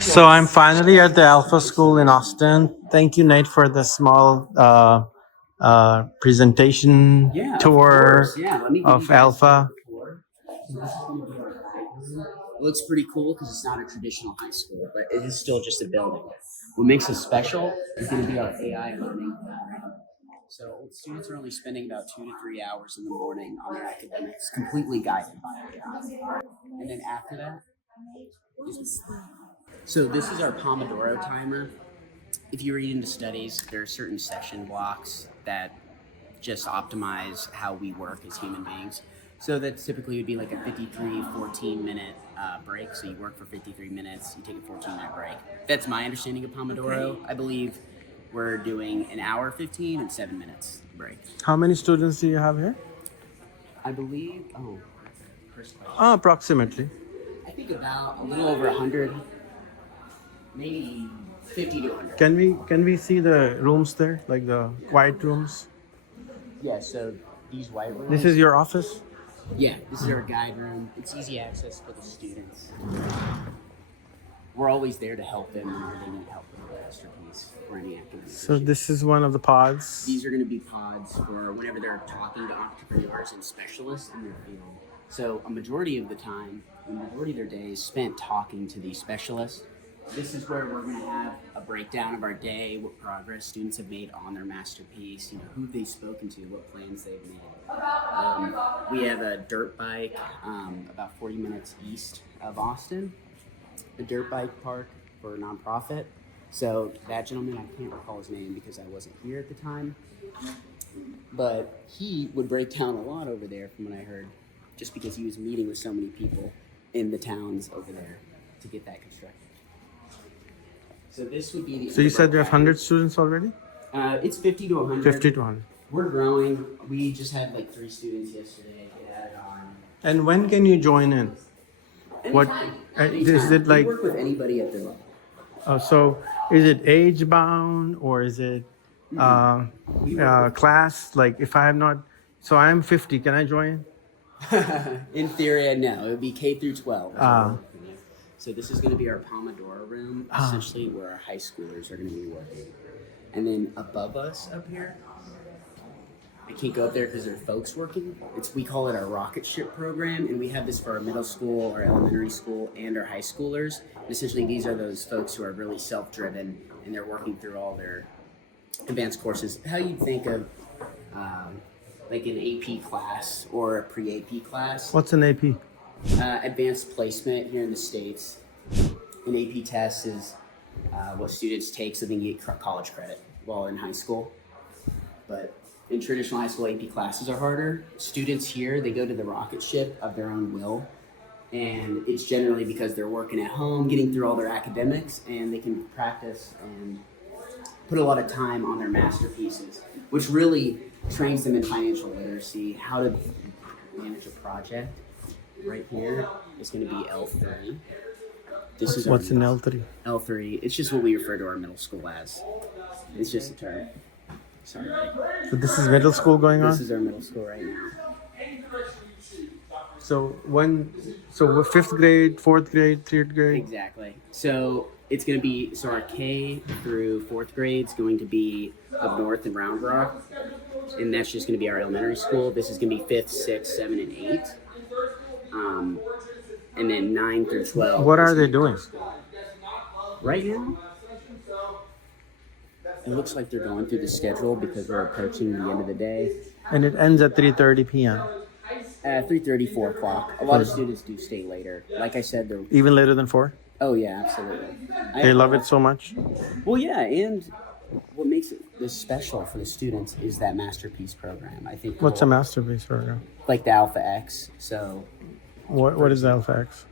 So I'm finally at the Alpha School in Austin. Thank you, Nate, for the small presentation Yeah, tour of course. Yeah, let me give of you guys Alpha. a tour. So this is going to be our playroom. It looks pretty cool because it's not a traditional high school, but it is still just a building. What makes it special is going to be our AI learning program. So students are only spending about 2 to 3 hours in the morning on their academics, completely guided by AI. And then after that, so this is our Pomodoro timer. If you read into studies, there are certain session blocks that just optimize how we work as human beings. So that typically would be like a 53, 14-minute break. So you work for 53 minutes, you take a 14-minute break. That's my understanding of Pomodoro. I believe we're doing an hour 15 and 7 minutes break. How many students do you have here? I believe, first question. Approximately. I think about a little over 100, maybe 50 to 100. Can we see the rooms there, like the quiet rooms? Yeah, so these white rooms. This is your office? Yeah, this is our guide room. It's easy access for the students. We're always there to help them whenever they need help with a masterpiece or any academic So issue. this is one of the pods. These are going to be pods for whenever they're talking to entrepreneurs and specialists in their field. So a majority of the time, the majority of their day is spent talking to these specialists. This is where we're going to have a breakdown of our day, what progress students have made on their masterpiece, who they've spoken to, what plans they've made. We have a dirt bike about 40 minutes east of Austin, a dirt bike park for a nonprofit. So that gentleman, I can't recall his name because I wasn't here at the time, but he would break down a lot over there from what I heard, just because he was meeting with so many people in the towns over there to get that constructed. So this would be the. So you said you have 100 students already? It's 50 to 100. 50 to 100. We're growing. We just had like 3 students yesterday get added on. And when can you join in? What is it like? We work with anybody at their level. So is it age bound or is it class? Like if I have not, so I'm 50, can I join? In theory, no. It would be K through 12. So this is going to be our Pomodoro room, essentially where our high schoolers are going to be working. And then above us up here, I can't go up there because there are folks working. We call it our rocket ship program, and we have this for our middle school, our elementary school, and our high schoolers. And essentially, these are those folks who are really self-driven, and they're working through all their advanced courses. How you'd think of like an AP class or a pre-AP class. What's an AP? Advanced placement here in the States. An AP test is what students take so they can get college credit while in high school. But in traditional high school, AP classes are harder. Students here, they go to the rocket ship of their own will. And it's generally because they're working at home, getting through all their academics, and they can practice and put a lot of time on their masterpieces, which really trains them in financial literacy, how to manage a project. Right here is going to be L3. What's in L3? L3. It's just what we refer to our middle school as. It's just a term. Sorry. So this is middle school going on? This is our middle school right now. So we're 5th grade, 4th grade, 3rd grade? Exactly. So it's going to be, our K through 4th grade is going to be up north in Round Rock. And that's just going to be our elementary school. This is going to be 5th, 6th, 7th, and 8th. And then 9 through 12. What are they doing? Right now, it looks like they're going through the schedule because we're approaching the end of the day. And it ends at 3:30 p.m. 3:30, 4 o'clock. A lot of students do stay later. Like I said, they're... Even later than 4? Oh, yeah, absolutely. They love it so much? Well, yeah, and what makes it this special for the students is that masterpiece program. I think. What's a masterpiece program? Like the Alpha X. So what is Alpha X?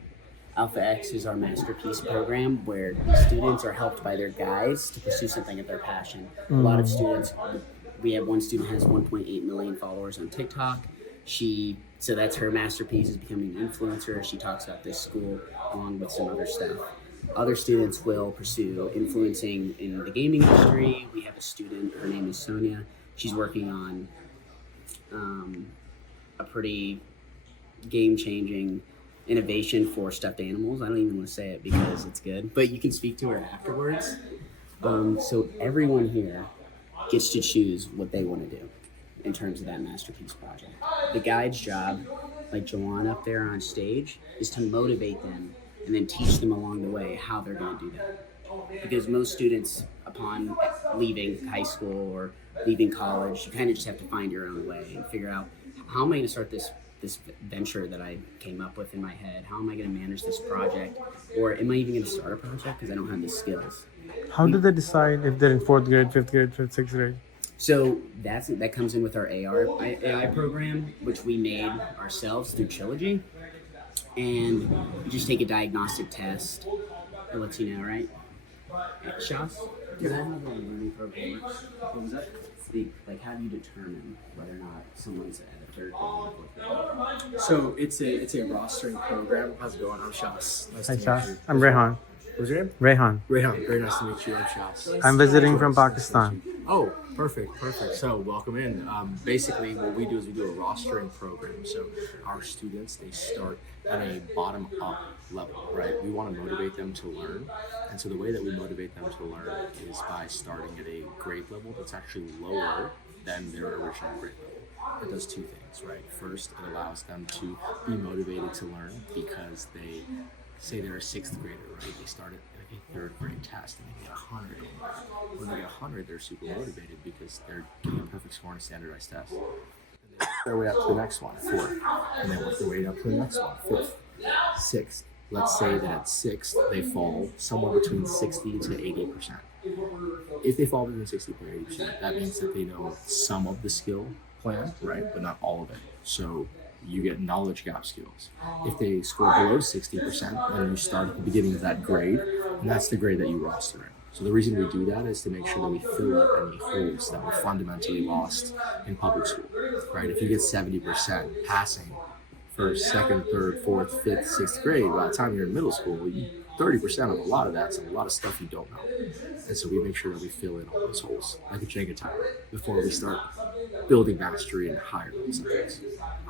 Alpha X is our masterpiece program where the students are helped by their guides to pursue something of their passion. A lot of students, we have one student who has 1.8 million followers on TikTok. So that's her masterpiece, is becoming an influencer. She talks about this school along with some other stuff. Other students will pursue influencing in the gaming industry. We have a student, her name is Sonia. She's working on a pretty game-changing innovation for stuffed animals. I don't even want to say it because it's good, but you can speak to her afterwards. So everyone here gets to choose what they want to do in terms of that masterpiece project. The guide's job, like Joanne up there on stage, is to motivate them and then teach them along the way how they're going to do that. Because most students, upon leaving high school or leaving college, you kind of just have to find your own way and figure out, how am I going to start this venture that I came up with in my head? How am I going to manage this project? Or am I even going to start a project because I don't have the skills? How do they decide if they're in fourth grade, fifth grade, sixth grade? So that comes in with our AI program, which we made ourselves through Trilogy. And you just take a diagnostic test. It lets you know, right? Shots? Does that have a learning program? What was that? Like, how do you determine whether or not someone's at a third grade or fourth grade? So it's a rostering program. How's it going? I'm Shas. Nice Hi, to meet Shas. you. I'm Rehan. What's your name? Rehan. Rehan. Very nice to meet you. I'm Shas. I'm visiting from Pakistan. Oh, perfect. So welcome in. Basically, what we do is we do a rostering program. So our students, they start at a bottom-up level, right? We want to motivate them to learn. And so the way that we motivate them to learn is by starting at a grade level that's actually lower than their original grade level. It does two things, right? First, it allows them to be motivated to learn because they say they're a sixth grader, right? They start at like a third grade test and they get 100. When they get 100, they're super motivated because they're getting a perfect score on a standardized test. And they work their way up to the next one, fourth. And they work their way up to the next one, fifth, sixth. Let's say that at sixth, they fall somewhere between 60 to 80%. If they fall between 60 to 80%, that means that they know some of the skill plan, right? But not all of it. So you get knowledge gap skills. If they score below 60%, then you start at the beginning of that grade, and that's the grade that you roster in. So the reason we do that is to make sure that we fill up any holes that were fundamentally lost in public school, right? If you get 70% passing for second, third, fourth, fifth, sixth grade, by the time you're in middle school, 30% of a lot of that's a lot of stuff you don't know. And so we make sure that we fill in all those holes like a Jenga tower before we start building mastery and higher levels of things.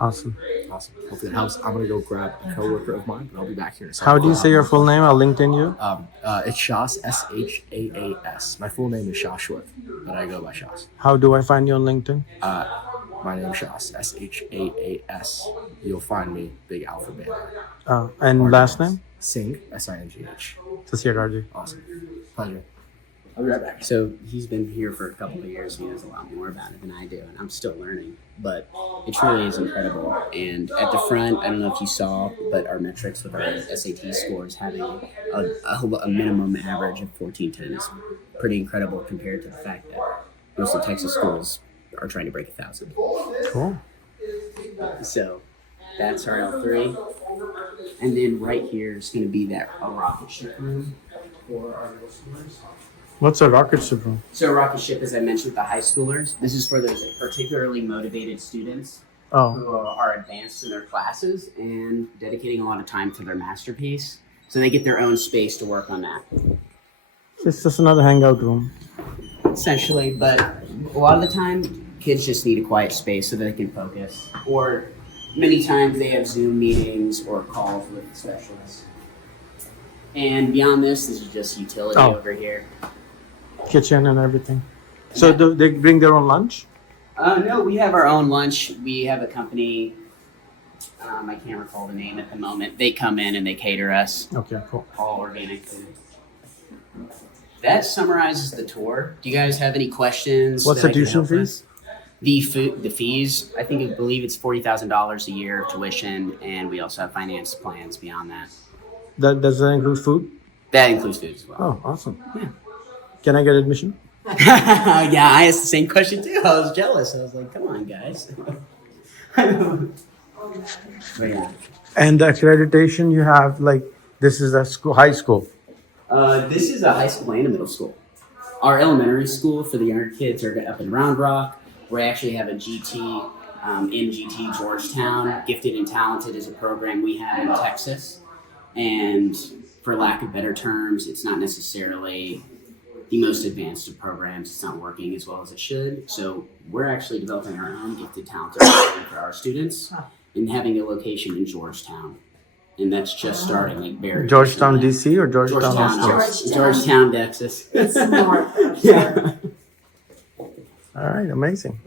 Awesome. Hopefully that helps. I'm gonna go grab a coworker of mine, but I'll be back here in a second. How do you say your full name? I'll LinkedIn you. It's Shas, Shaas. My full name is Shashwath, but I go by Shas. How do I find you on LinkedIn? My name is Shas, Shaas. You'll find me, big alphabet. And last name? Singh, Singh. Sasiakarji. Awesome. Pleasure. I'll be right back. So he's been here for a couple of years. He knows a lot more about it than I do, and I'm still learning. But it truly is incredible. And at the front, I don't know if you saw, but our metrics with our SAT scores having a minimum average of 1410 is pretty incredible compared to the fact that most of Texas schools are trying to break 1,000. Cool. So that's our L3. And then right here is going to be a rocket ship room for our middle schoolers. What's a rocket ship room? So a rocket ship, as I mentioned, with the high schoolers, this is for those particularly motivated students who are advanced in their classes and dedicating a lot of time to their masterpiece. So they get their own space to work on that. It's just another hangout room. Essentially, but a lot of the time, kids just need a quiet space so that they can focus. Or many times they have Zoom meetings or calls with specialists. And beyond this is just utility over here. Kitchen and everything. So do they bring their own lunch? No, we have our own lunch. We have a company, I can't recall the name at the moment. They come in and they cater us. Okay, cool. All organic food. That summarizes the tour. Do you guys have any questions? What's the tuition fees? The fees, I believe it's $40,000 a year of tuition, and we also have finance plans beyond that. Does that include food? That includes food as well. Oh, awesome. Yeah. Can I get admission? Yeah, I asked the same question too. I was jealous. I was like, come on, guys. But yeah. And the accreditation you have, like, this is a school, high school. This is a high school and a middle school. Our elementary school for the younger kids are up in Round Rock. We actually have a GT in GT Georgetown. Gifted and Talented is a program we have in Texas. And for lack of better terms, it's not necessarily the most advanced of programs. It's not working as well as it should. So we're actually developing our own Gifted Talented program for our students and having a location in Georgetown. and that's just starting. Like very Georgetown, recently. DC or Georgetown, Georgetown, Austin? Georgetown, Texas. It's north. Yeah. All right, amazing.